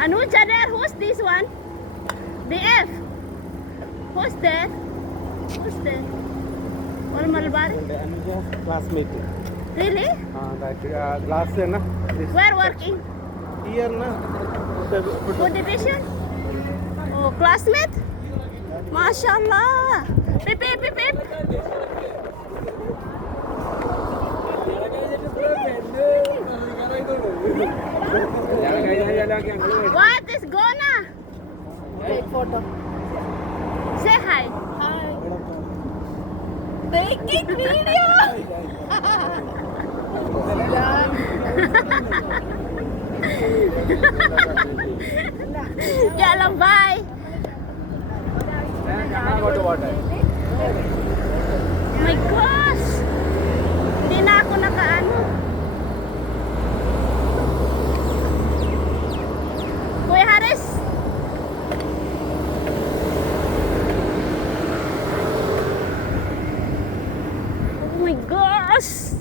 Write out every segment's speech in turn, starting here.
Anuja there? Who's this one? BF. Who's there? Who's there? Or Malbari? Anuja classmate. Really? That glass है ना? Where working? Here ना? Food division? Oh, classmate? MashaAllah. Pip, pip, pip, pip. What is Gona? Take photo. Say hi. Hi. Taking video. Yalla, bye. My gosh. Hindi na ako nakaano. Kuya Haris. Oh my gosh.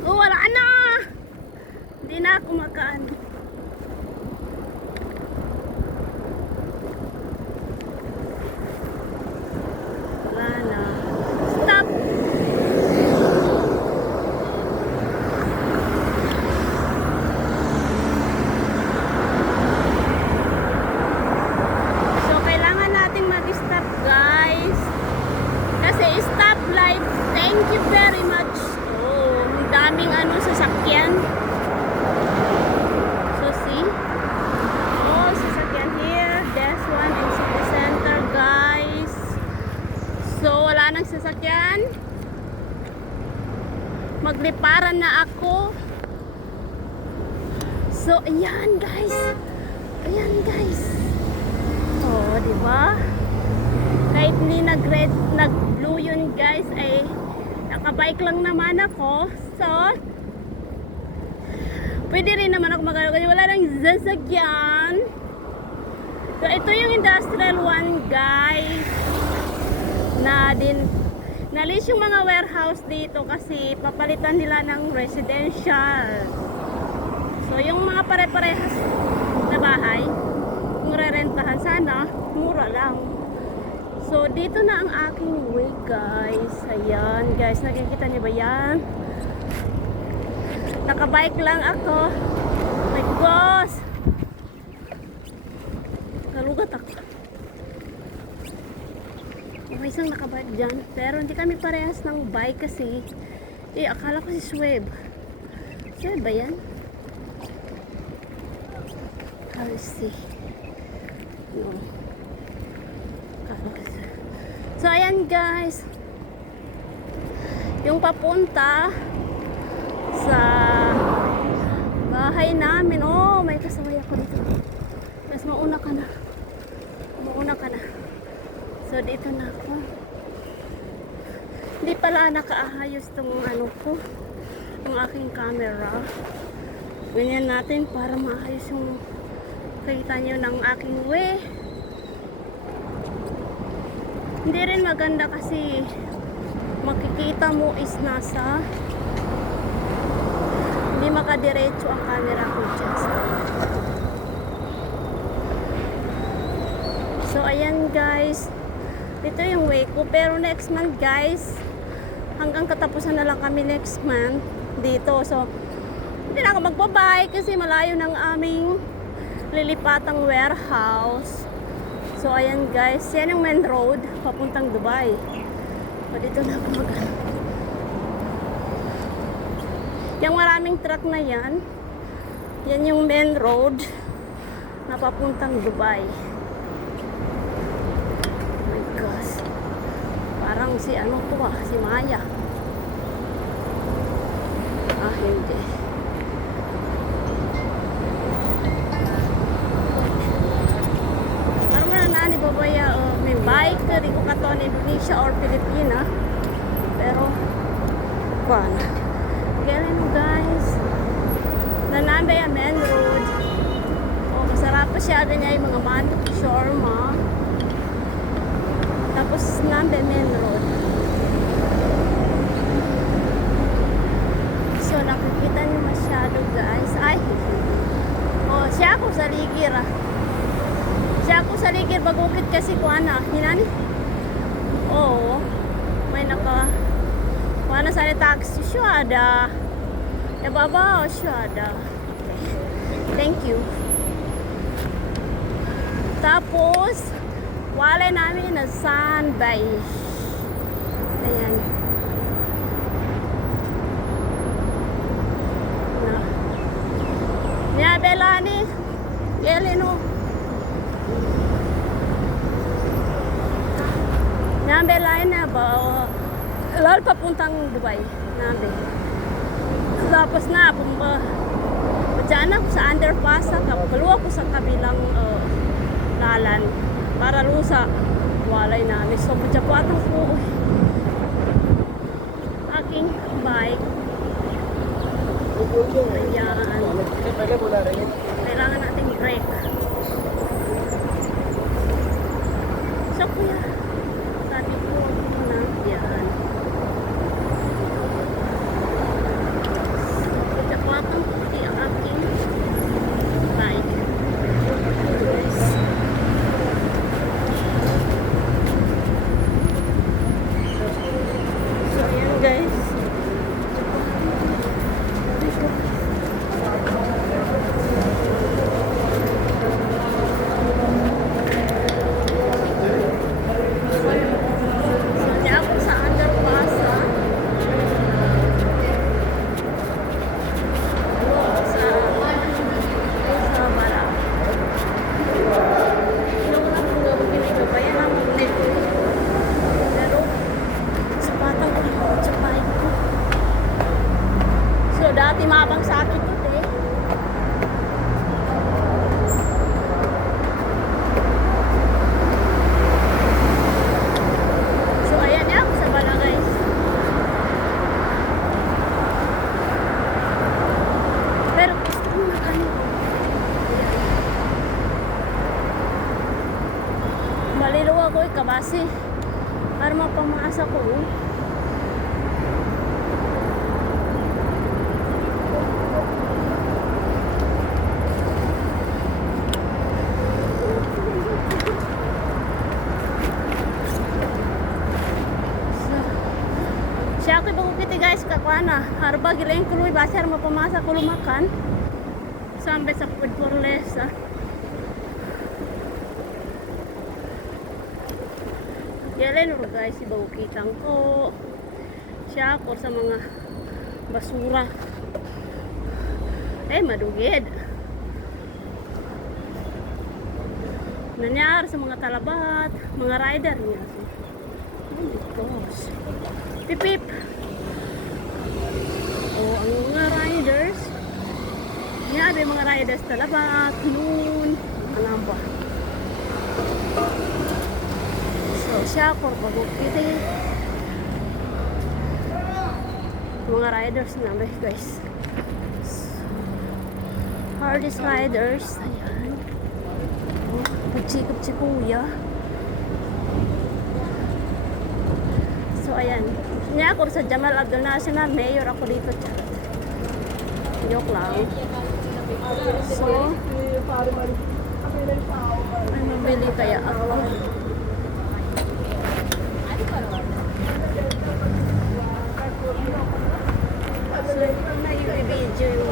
Oh, wala na. Hindi na ako makaano. Wala na. Stop. So, kailangan nating mag-stop, guys. Kasi stoplight. Thank you very much. Oh, ang daming sasakyan. So, see? Oh, sasakyan here. There's one in city center, guys. So, wala nang sasakyan. Magliparan na ako. So, ayan, guys. Ayan, guys. Oh, di ba? Kahit hindi nag-red, nag-blue yun, guys, ay nakabike lang naman ako. So, pwede rin naman ako magano kasi wala nang sasakyan. So, ito yung industrial one, guys. Na din, nalis yung mga warehouse dito kasi papalitan nila ng residential. So, yung mga pare-parehas na bahay, kung rerentahan sana, mura lang. So, dito na ang aking way, guys. Ayan, guys. Nakikita niyo ba yan? Nakabike lang ako. My gosh! Kalugat ako. May isang nakabike dyan. Pero hindi kami parehas ng bike kasi akala ko si Sweb. Sweb ba yan? Let's see. No. So, ayan, guys. Yung papunta sa bahay namin. Oh, may kasabay ako dito. Mas mauna ka na. Mauna ka na. So, dito na ako. Hindi pala nakaayos tong ko. Yung aking camera. Ganyan natin para maayos yung kita nyo ng aking way. Hindi rin maganda kasi makikita mo is nasa hindi makadiretso ang camera ko dyan. So, ayan, guys. Ito yung way ko. Pero next month, guys, hanggang katapusan na lang kami next month dito. So, hindi na ako magbabike kasi malayo ng aming lilipatang warehouse. So, ayan, guys. Yan yung main road papuntang Dubai. So, dito na ako yung maraming truck na yan, yan yung main road na papuntang Dubai. Oh my gosh. Parang si si Maya. Hindi. Ni babaya may bike di ko kato ni Indonesia or Pilipina pero paano ganun, guys, nananda yung main road. Masarap pa siya ganyan yung mga manok shawarma, tapos nanda main road. So nakikita niyo masyado, guys. Ay, oh, sa likir bagukit kasi kuana. Hinani? Oo. May naka kuana sa taxi siya ada. E baba siya ada. Thank you. Tapos wala namin na sunbay. Ayan. Ya bela ni. Yeleno. Nambe lain na ba? Lalo papuntang Dubai. Nambe. Tapos na, padyan ako sa underpass. Kaluwa ko sa kabilang lalan. Para lusa. Walay namin. So, padyapuatan ko. Aking bike. Ayan. Kailangan natin break. So, kuya. Sabi ko, na, yan. Pagkakapang puti ang aking bike. So, yan guys. Dati mabang sakit ito eh. So ayan yan sa bala guys. Pero gusto ko na kanyo. Malilaw ako eh kabasi. Para mapamasa ko eh. Siya ako ibagukiti guys kakwana. Harba gilayin kuluy basi harma pamasa ko lumakan. Sampai sa food for less. Gilayin ro guys ibagukitan ko. Siya ako sa mga basura. Madugid. Nanyar sa mga talabat, mga rider niya. Oh my gosh. Pip-pip. Oh, ang mga riders. Yan, may mga riders talabat, noon. Ano ba? So, siya, korbagukit eh. Mga riders na, guys. Hardest riders. Ayan. Oh, pagsikap si kuya. So, ayan. Niya ako sa Jamal Abdul National, mayor ako dito. Joke lang. So, ay mabili kaya ako. So, na yung i-video yung